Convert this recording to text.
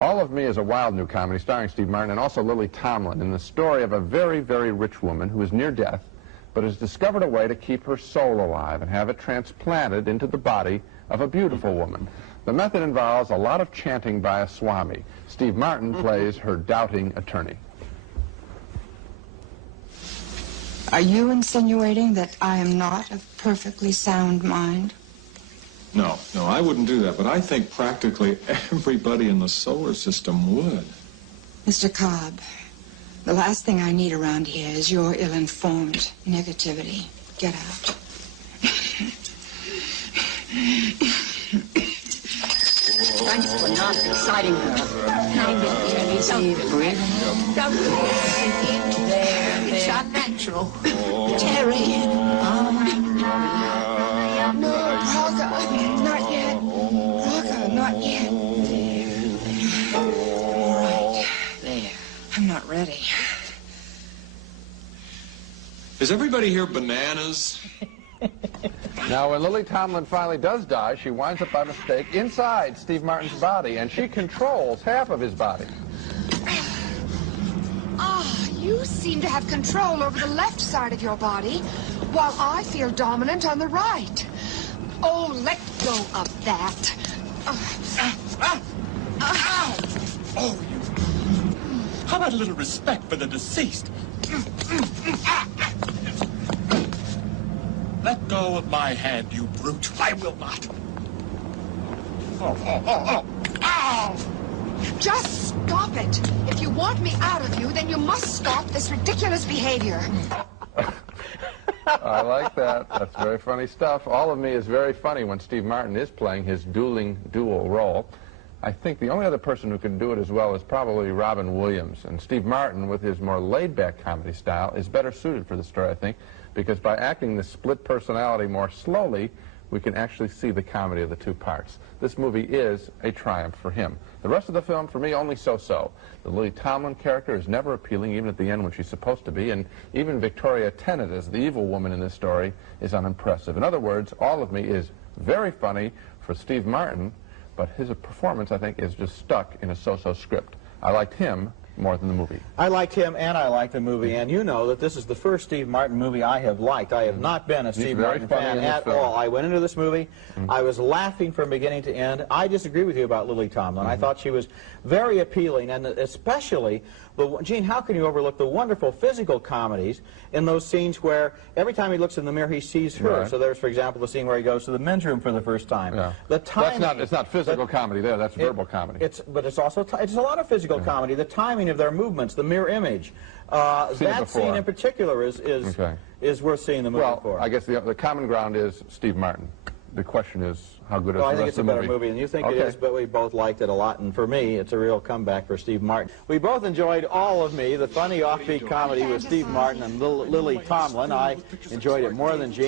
All of Me is a wild new comedy starring Steve Martin and also Lily Tomlin in the story of a very, very rich woman who is near death but has discovered a way to keep her soul alive and have it transplanted into the body of a beautiful woman. The method involves a lot of chanting by a swami. Steve Martin plays her doubting attorney. Are you insinuating that I am not of perfectly sound mind? No, I wouldn't do that, but I think practically everybody in the solar system would. Mr. Cobb, the last thing I need around here is your ill-informed negativity. Get out. Thanks for not exciting her. Hang it, Jenny. Don't breathe. Don't breathe. There. It's unnatural. Terry. No, Rocca, not yet. Rocca, not yet. All right. There. I'm not ready. Is everybody here bananas? Now, when Lily Tomlin finally does die, she winds up by mistake inside Steve Martin's body, and she controls half of his body. You seem to have control over the left side of your body, while I feel dominant on the right. Oh, let go of that. Oh, you... How about a little respect for the deceased? Let go of my hand, you brute. I will not. Ow! Just stop it. If you want me out of you, then you must stop this ridiculous behavior. I like that. That's very funny stuff. All of Me is very funny when Steve Martin is playing his dual role. I think the only other person who can do it as well is probably Robin Williams. And Steve Martin, with his more laid-back comedy style, is better suited for the story, I think, because by acting the split personality more slowly, we can actually see the comedy of the two parts. This movie is a triumph for him. The rest of the film, for me, only so-so. The Lily Tomlin character is never appealing, even at the end when she's supposed to be, and even Victoria Tennant as the evil woman in this story is unimpressive. In other words, All of Me is very funny for Steve Martin, but his performance, I think, is just stuck in a so-so script. I liked him more than the movie. I liked him and I liked the movie, and you know that this is the first Steve Martin movie I have liked. I have not been a Steve Martin fan at all. I went into this movie, I was laughing from beginning to end. I disagree with you about Lily Tomlin. I thought she was very appealing, and especially, Gene, how can you overlook the wonderful physical comedies in those scenes where every time he looks in the mirror he sees her? Right. So there's, for example, the scene where he goes to the men's room for the first time. Yeah. The timing, it's not physical comedy there, that's verbal comedy. But it's also, it's a lot of physical comedy. The timing of their movements, the mirror image. That scene in particular is worth seeing the movie for. Well, I guess the common ground is Steve Martin. The question is how good is the rest of the movie. I think it's a better movie than you think it is, but we both liked it a lot, and for me, it's a real comeback for Steve Martin. We both enjoyed All of Me, the funny offbeat comedy with Steve Martin and Lily Tomlin. I enjoyed it more than Gene.